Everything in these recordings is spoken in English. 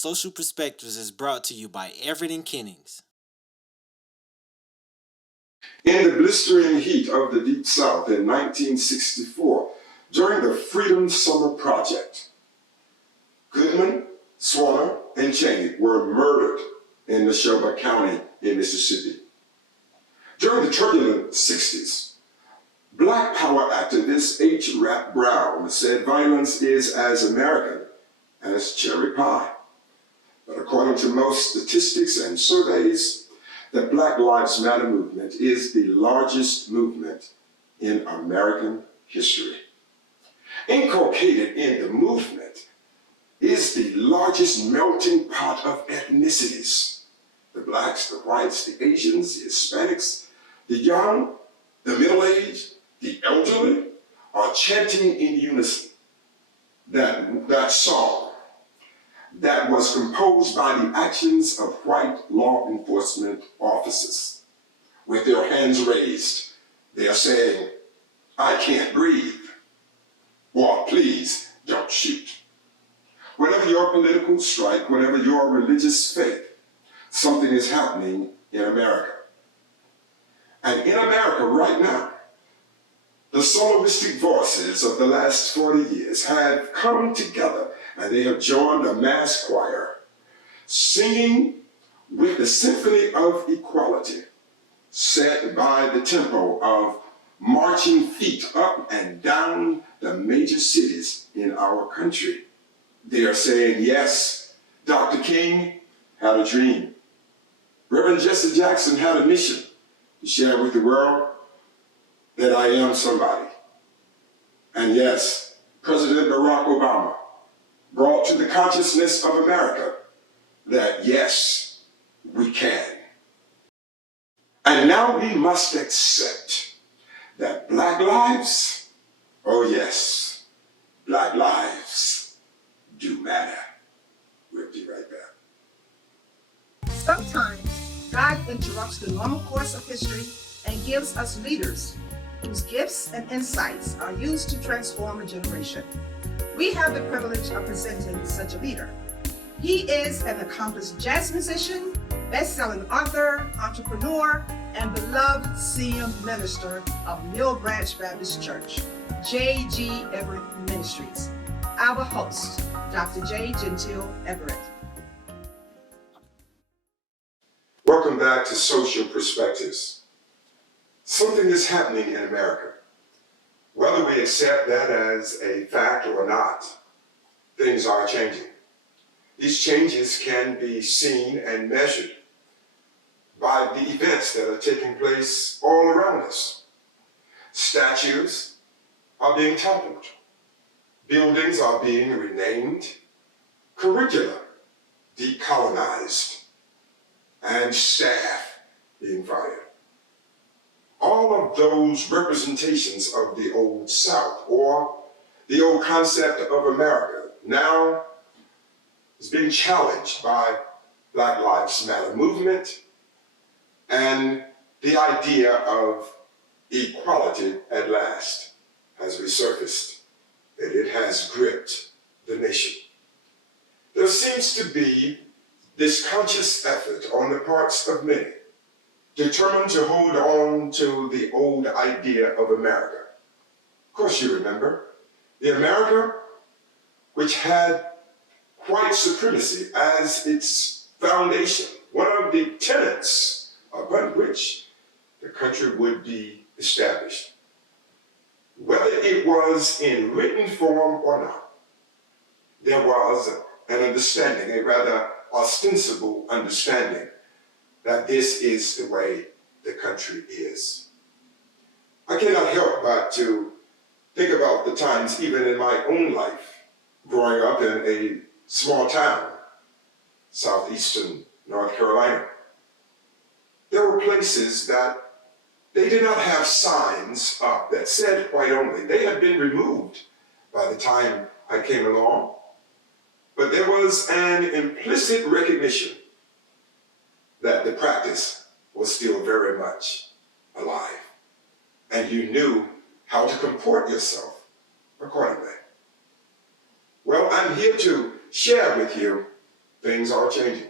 Social Perspectives is brought to you by Everett and Kennings. In the blistering heat of the Deep South in 1964, during the Freedom Summer Project, Goodman, Swanner, and Cheney were murdered in Neshoba County in Mississippi. During the turbulent 60s, Black Power activist H. Rap Brown said violence is as American as cherry pie. But according to most statistics and surveys, the Black Lives Matter movement is the largest movement in American history. Inculcated in the movement is the largest melting pot of ethnicities. The blacks, the whites, the Asians, the Hispanics, the young, the middle-aged, the elderly are chanting in unison that song that was composed by the actions of white law enforcement officers. With their hands raised, they are saying, "I can't breathe," or "Please don't shoot." Whatever your political strike, whatever your religious faith, something is happening in America. And in America right now, the soloistic voices of the last 40 years have come together and they have joined a mass choir, singing with the symphony of equality, set by the tempo of marching feet up and down the major cities in our country. They are saying, yes, Dr. King had a dream. Reverend Jesse Jackson had a mission to share with the world that I am somebody. And yes, President Barack Obama brought to the consciousness of America that yes, we can. And now we must accept that Black lives, oh yes, Black lives do matter. We'll be right back. Sometimes God interrupts the normal course of history and gives us leaders whose gifts and insights are used to transform a generation. We have the privilege of presenting such a leader. He is an accomplished jazz musician, best-selling author, entrepreneur, and beloved senior minister of Mill Branch Baptist Church, J.G. Everett Ministries. Our host, Dr. J. Gentile Everett. Welcome back to Social Perspectives. Something is happening in America. Whether we accept that as a fact or not, things are changing. These changes can be seen and measured by the events that are taking place all around us. Statues are being toppled. Buildings are being renamed. Curricula decolonized. And staff being fired. All of those representations of the old South or the old concept of America now is being challenged by Black Lives Matter movement and the idea of equality at last has resurfaced, that it has gripped the nation. There seems to be this conscious effort on the parts of many determined to hold on to the old idea of America. Of course you remember, the America which had white supremacy as its foundation, one of the tenets upon which the country would be established. Whether it was in written form or not, there was an understanding, a rather ostensible understanding, that this is the way the country is. I cannot help but to think about the times, even in my own life, growing up in a small town, southeastern North Carolina. There were places that they did not have signs up that said white only. They had been removed by the time I came along, but there was an implicit recognition that the practice was still very much alive, and you knew how to comport yourself accordingly. Well, I'm here to share with you things are changing.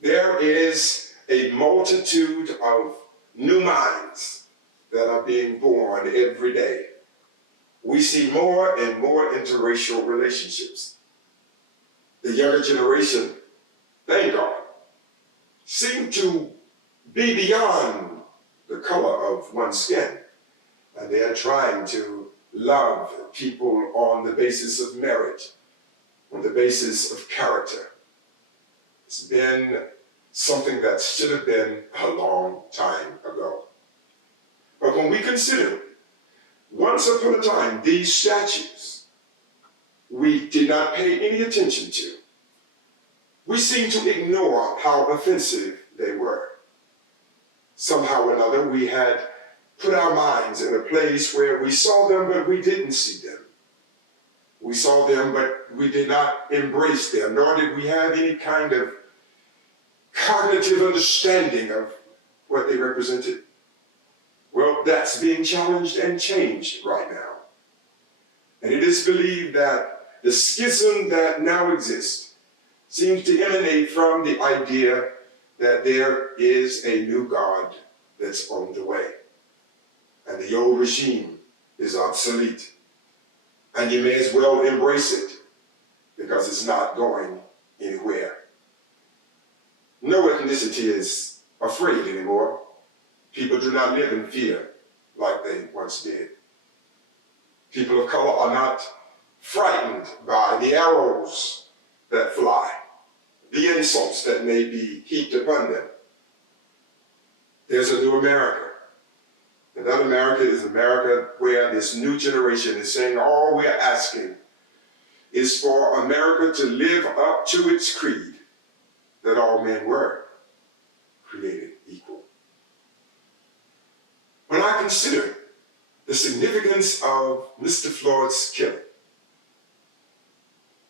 There is a multitude of new minds that are being born every day. We see more and more interracial relationships. The younger generation, thank God, seem to be beyond the color of one's skin. And they are trying to love people on the basis of merit, on the basis of character. It's been something that should have been a long time ago. But when we consider, once upon a time, these statues we did not pay any attention to. We seem to ignore how offensive they were. Somehow or another, we had put our minds in a place where we saw them, but we didn't see them. We saw them, but we did not embrace them, nor did we have any kind of cognitive understanding of what they represented. Well, that's being challenged and changed right now. And it is believed that the schism that now exists seems to emanate from the idea that there is a new God that's on the way. And the old regime is obsolete. And you may as well embrace it because it's not going anywhere. No ethnicity is afraid anymore. People do not live in fear like they once did. People of color are not frightened by the arrows that fly, the insults that may be heaped upon them. There's a new America. And that America is America where this new generation is saying all we're asking is for America to live up to its creed that all men were created equal. When I consider the significance of Mr. Floyd's killing,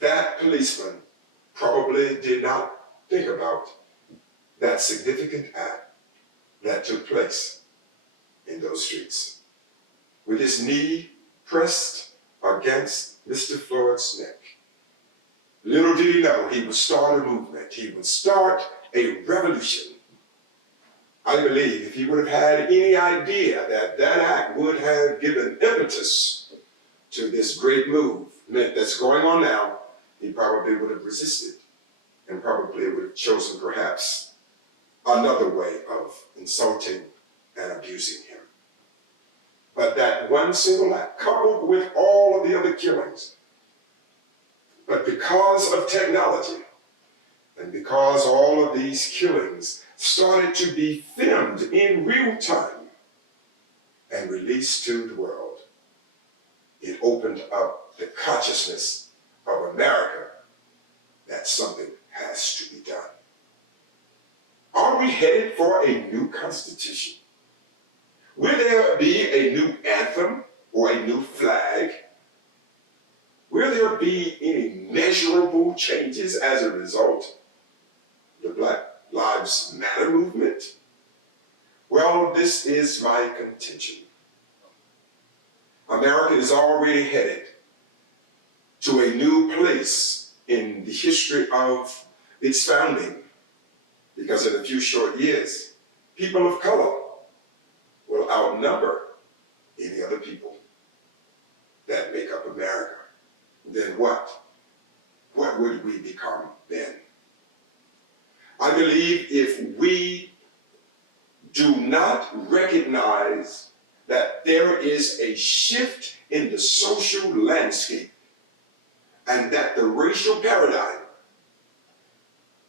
that policeman probably did not think about that significant act that took place in those streets. With his knee pressed against Mr. Floyd's neck, little did he know he would start a movement. He would start a revolution. I believe if he would have had any idea that that act would have given impetus to this great movement that's going on now, he probably would have resisted and probably would have chosen perhaps another way of insulting and abusing him. But that one single act, coupled with all of the other killings, but because of technology, and because all of these killings started to be filmed in real time and released to the world, it opened up the consciousness of America that something has to be done. Are we headed for a new constitution? Will there be a new anthem or a new flag? Will there be any measurable changes as a result? The Black Lives Matter movement? Well, this is my contention. America is already headed to a new place in the history of its founding, because in a few short years, people of color will outnumber any other people that make up America. Then what? What would we become then? I believe if we do not recognize that there is a shift in the social landscape and that the racial paradigm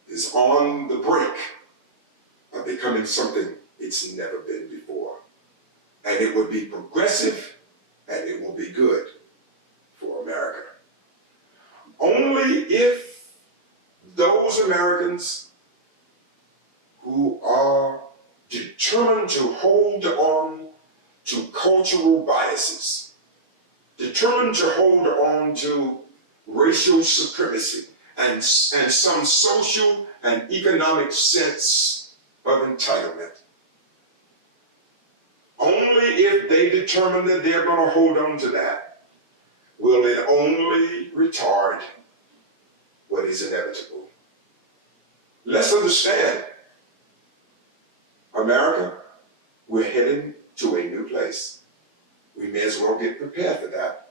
is on the brink of becoming something it's never been before. And it will be progressive and it will be good for America. Only if those Americans who are determined to hold on to cultural biases, determined to hold on to racial supremacy and some social and economic sense of entitlement, only if they determine that they're going to hold on to that will it only retard what is inevitable. Let's understand, America, we're heading to a new place. We may as well get prepared for that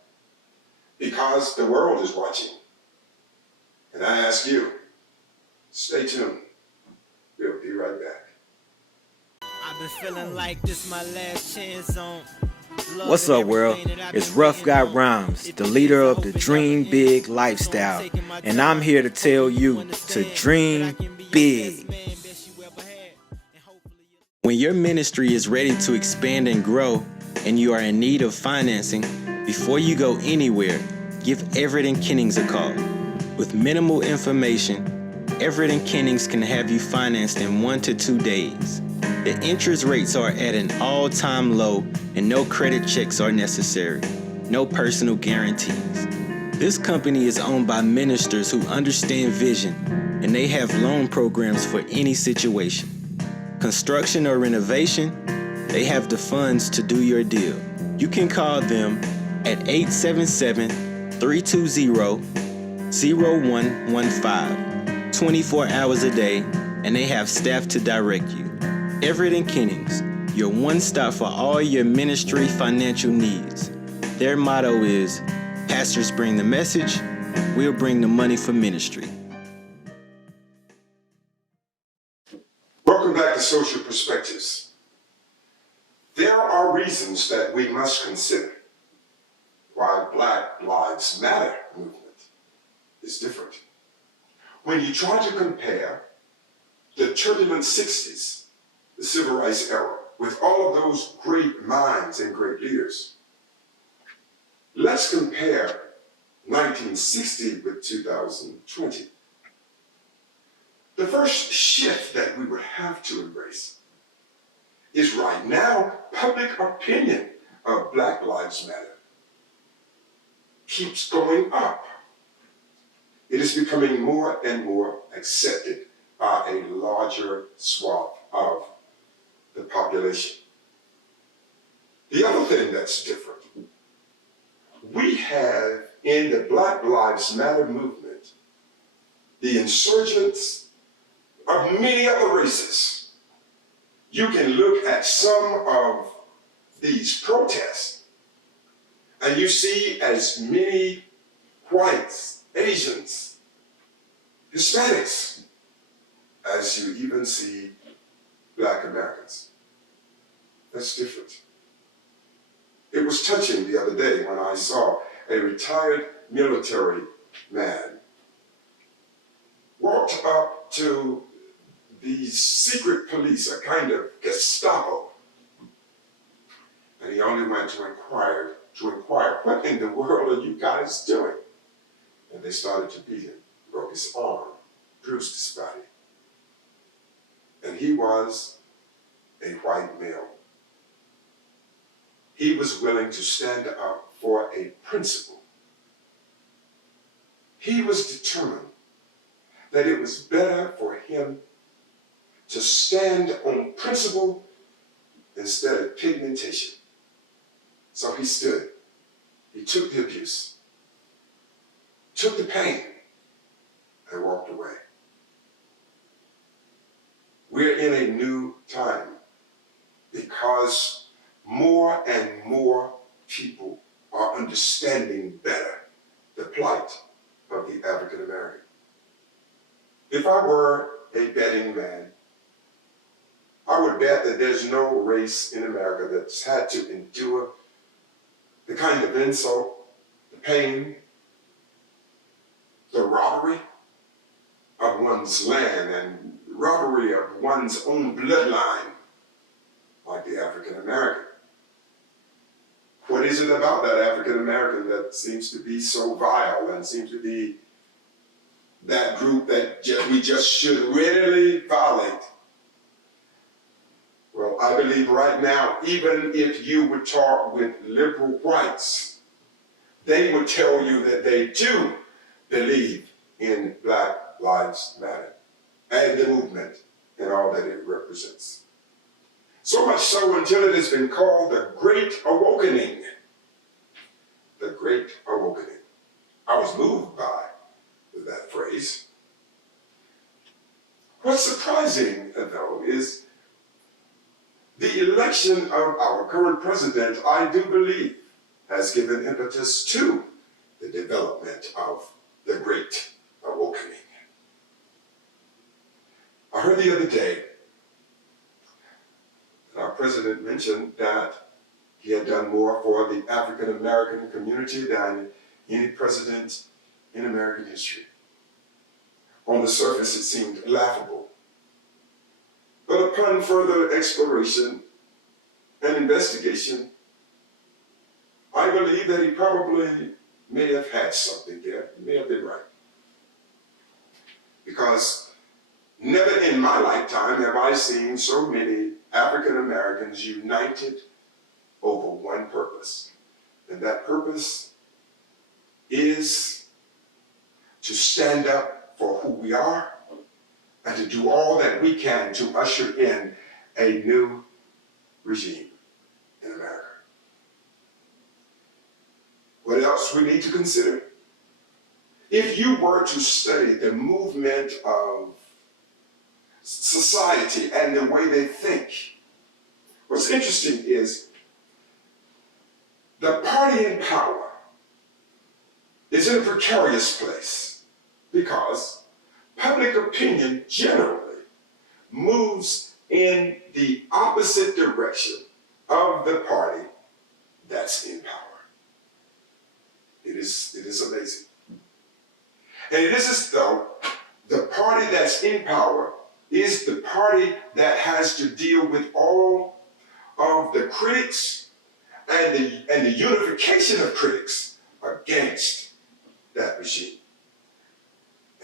because the world is watching. And I ask you, stay tuned. We'll be right back. I've been feeling like this my last chance on. What's up, world? It's Rough Guy Rhymes, the leader of the Dream Big lifestyle, and I'm here to tell you to dream big. When your ministry is ready to expand and grow, and you are in need of financing, before you go anywhere, give Everett & Kennings a call. With minimal information, Everett & Kennings can have you financed in 1 to 2 days. The interest rates are at an all-time low and no credit checks are necessary. No personal guarantees. This company is owned by ministers who understand vision, and they have loan programs for any situation. Construction or renovation, they have the funds to do your deal. You can call them at 877-320-0115, 24 hours a day, and they have staff to direct you. Everett & Kennings, your one-stop for all your ministry financial needs. Their motto is, pastors bring the message, we'll bring the money for ministry. Welcome back to Social Perspectives. There are reasons that we must consider why Black Lives Matter movement is different. When you try to compare the turbulent 60s, the civil rights era, with all of those great minds and great leaders, let's compare 1960 with 2020. The first shift that we would have to embrace is right now, public opinion of Black Lives Matter keeps going up. It is becoming more and more accepted by a larger swath of the population. The other thing that's different, we have in the Black Lives Matter movement the insurgents of many other races. You can look at some of these protests and you see as many whites, Asians, Hispanics, as you even see Black Americans. That's different. It was touching the other day when I saw a retired military man walked up to the secret police, a kind of Gestapo, and he only went to inquire, what in the world are you guys doing? And they started to beat him, broke his arm, bruised his body. And he was a white male. He was willing to stand up for a principle. He was determined that it was better for him to stand on principle instead of pigmentation. So he stood. He took the abuse, took the pain, and walked away. We're in a new time because more and more people are understanding better the plight of the African American. If I were a betting man, I would bet that there's no race in America that's had to endure the kind of insult, the pain, the robbery of one's land and robbery of one's own bloodline like the African American. What is it about that African American that seems to be so vile and seems to be that group that we just should readily violate? Well, I believe right now, even if you would talk with liberal whites, they would tell you that they do believe in Black Lives Matter and the movement and all that it represents. So much so until it has been called the Great Awakening. The Great Awakening. I was moved by that phrase. What What's surprising, though, is the election of our current president, I do believe, has given impetus to the development of the Great Awakening. I heard the other day that our president mentioned that he had done more for the African American community than any president in American history. On the surface, it seemed laughable. But upon further exploration and investigation, I believe that he probably may have had something there. He may have been right. Because never in my lifetime have I seen so many African Americans united over one purpose. And that purpose is to stand up for who we are and to do all that we can to usher in a new regime in America. What else we need to consider? If you were to study the movement of society and the way they think, what's interesting is the party in power is in a precarious place because public opinion generally moves in the opposite direction of the party that's in power. It is amazing. And it is as though the party that's in power is the party that has to deal with all of the critics and the unification of critics against that regime.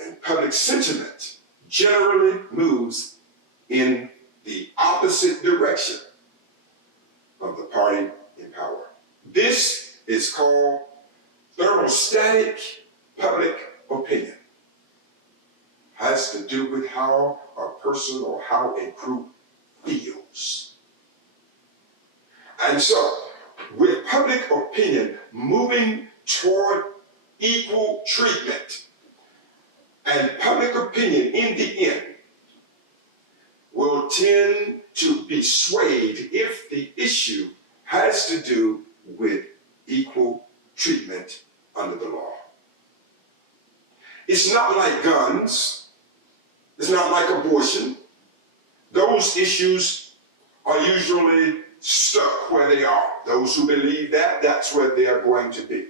And public sentiment generally moves in the opposite direction of the party in power. This is called thermostatic public opinion. Has to do with how a person or how a group feels. And so, with public opinion moving toward equal treatment, and public opinion in the end will tend to be swayed if the issue has to do with equal treatment under the law. It's not like guns. It's not like abortion. Those issues are usually stuck where they are. Those who believe that, that's where they're going to be.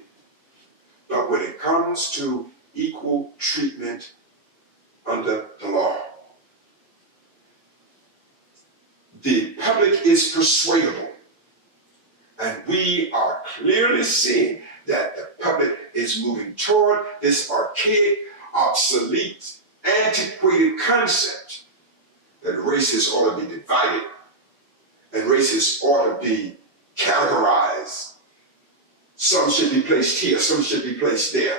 But when it comes to equal treatment under the law, the public is persuadable. And we are clearly seeing that the public is moving toward this archaic, obsolete, antiquated concept that races ought to be divided and races ought to be categorized. Some should be placed here, some should be placed there.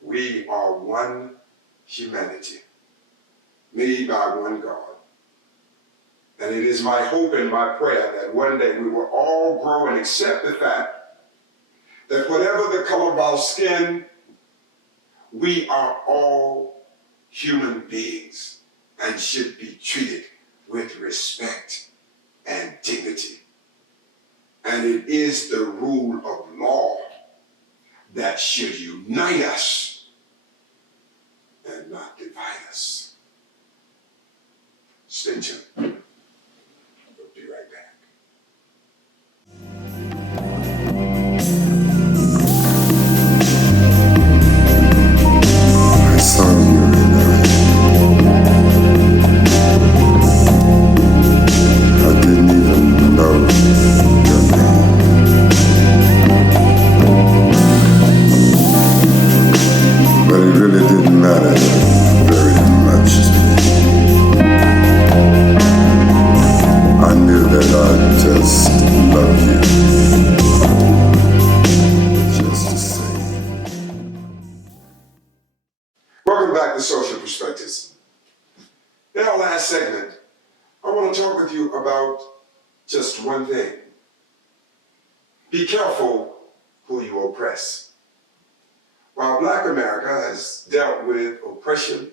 We are one humanity, made by one God. And it is my hope and my prayer that one day we will all grow and accept the fact that whatever the color of our skin, we are all human beings and should be treated with respect and dignity. And it is the rule of law that should unite us and not divide us. Stay tuned. We'll be right back. I saw you and I didn't even know your name. But it really didn't matter very much to me. I knew that I just love you. Just the same. Welcome back to Social Perspectives. In our last segment, I want to talk with you about just one thing. Be careful who you oppress. While Black America has dealt with oppression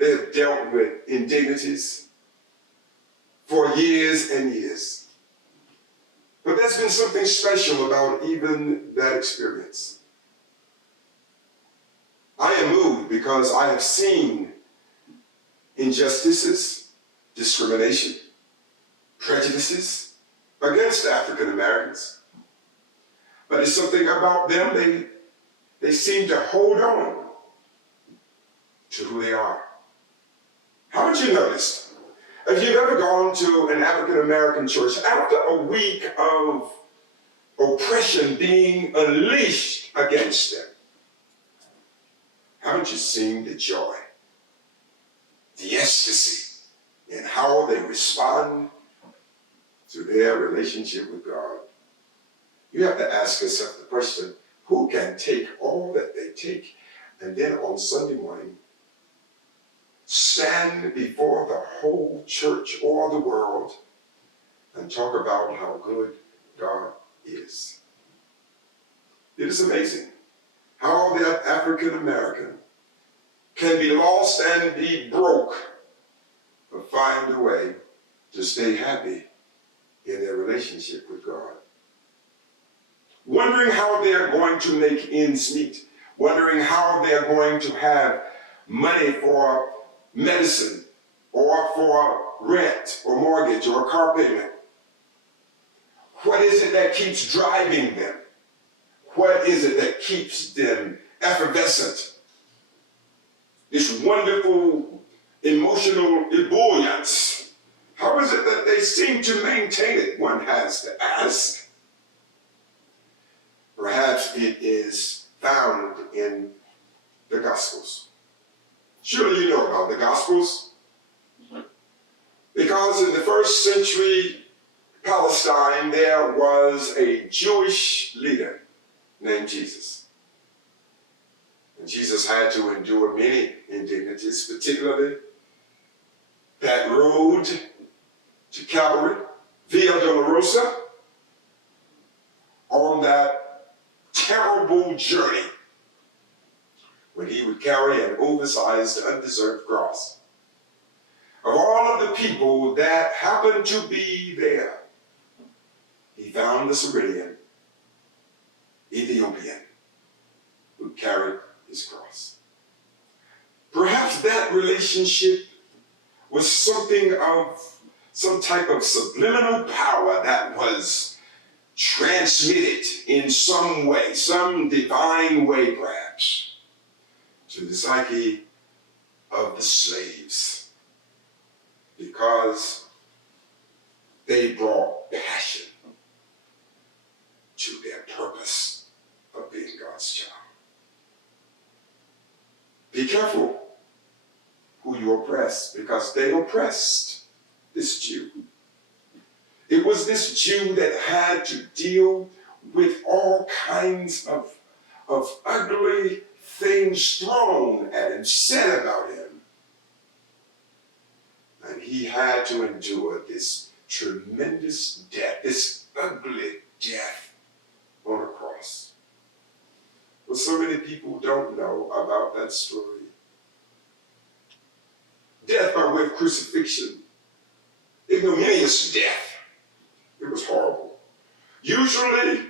They have dealt with indignities for years and years. But there's been something special about even that experience. I am moved because I have seen injustices, discrimination, prejudices against African Americans. But it's something about them, they seem to hold on to who they are. Haven't you noticed? If you've ever gone to an African American church, after a week of oppression being unleashed against them, haven't you seen the joy, the ecstasy in how they respond to their relationship with God? You have to ask yourself the question, who can take all that they take and then on Sunday morning stand before the whole church or the world and talk about how good God is? It is amazing how that African American can be lost and be broke, but find a way to stay happy in their relationship with God. Wondering how they are going to make ends meet, wondering how they are going to have money for medicine or for rent or mortgage or a car payment. What is it that keeps driving them? What is it that keeps them effervescent? This wonderful emotional ebullience. How is it that they seem to maintain it? One has to ask. Perhaps it is found in the Gospels. Surely you know about the Gospels. Because in the first century Palestine, there was a Jewish leader named Jesus. And Jesus had to endure many indignities, particularly that road to Calvary, Via Dolorosa, on that terrible journey when he would carry an oversized, undeserved cross. Of all of the people that happened to be there, he found the Cyrenian, Ethiopian, who carried his cross. Perhaps that relationship was something of some type of subliminal power that was transmitted in some way, some divine way perhaps, to the psyche of the slaves, because they brought passion to their purpose of being God's child. Be careful who you oppress, because they oppressed this Jew. It was this Jew that had to deal with all kinds of ugly things thrown at him, said about him. And he had to endure this tremendous death, this ugly death on a cross. But so many people don't know about that story. Death by way of crucifixion, ignominious death. It was horrible. Usually,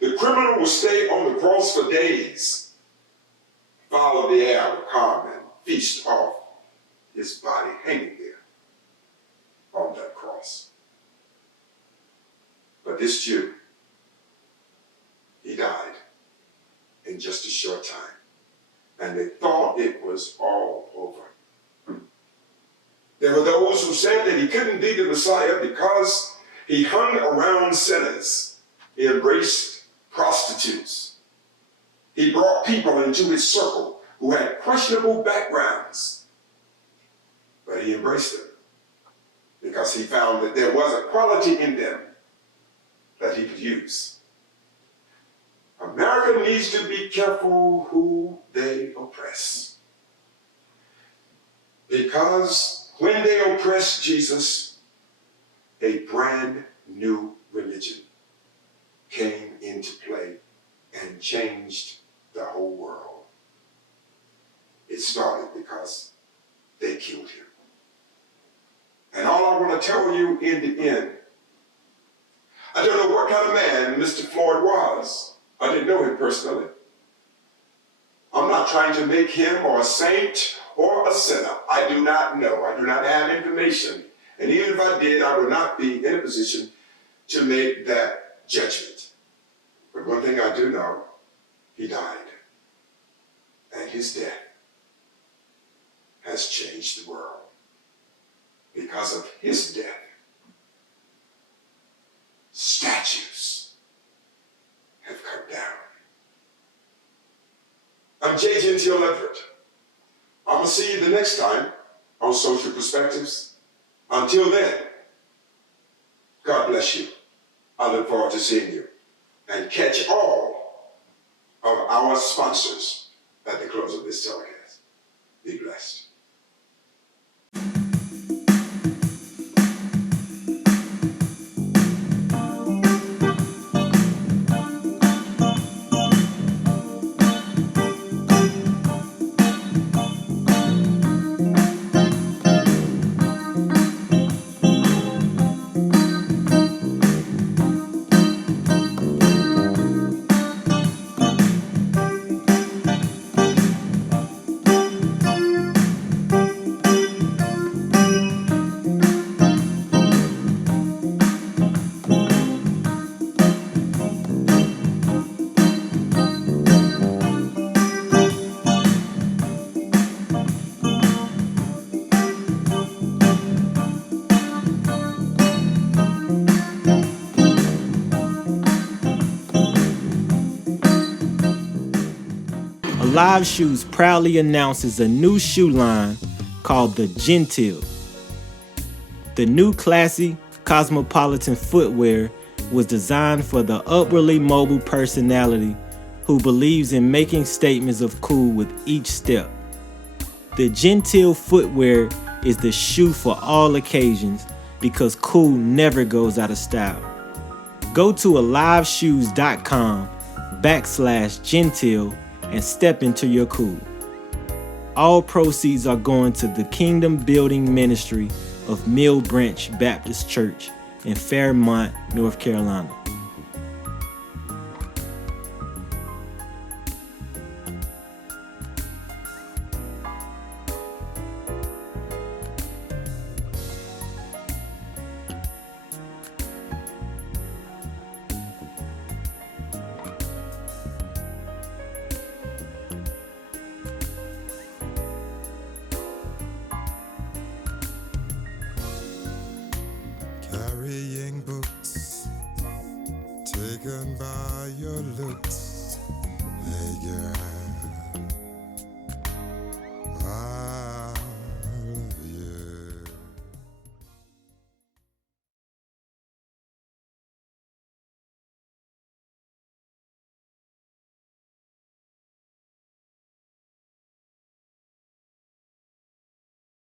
the criminal would stay on the cross for days. Foul of the air would come and feast off his body hanging there on that cross. But this Jew, he died in just a short time. And they thought it was all over. There were those who said that he couldn't be the Messiah because he hung around sinners. He embraced prostitutes. He brought people into his circle who had questionable backgrounds. But he embraced them because he found that there was a quality in them that he could use. America needs to be careful who they oppress. Because when they oppressed Jesus, a brand new religion came into play and changed the whole world. It started because to tell you in the end. I don't know what kind of man Mr. Floyd was. I didn't know him personally. I'm not trying to make him or a saint or a sinner. I do not know. I do not have information. And even if I did, I would not be in a position to make that judgment. But one thing I do know, he died. And his death has changed the world. Because of his death, statues have come down. I'm J. Gentile Everett. I'm going to see you the next time on Social Perspectives. Until then, God bless you. I look forward to seeing you. And catch all of our sponsors at the close of this telecast. Be blessed. Alive Shoes proudly announces a new shoe line called the Gentile. The new classy, cosmopolitan footwear was designed for the upwardly mobile personality who believes in making statements of cool with each step. The Gentile footwear is the shoe for all occasions because cool never goes out of style. Go to aliveshoes.com/Gentile and step into your cool. All proceeds are going to the Kingdom Building Ministry of Mill Branch Baptist Church in Fairmont, North Carolina. Carrying books, taken by your looks. Hey girl.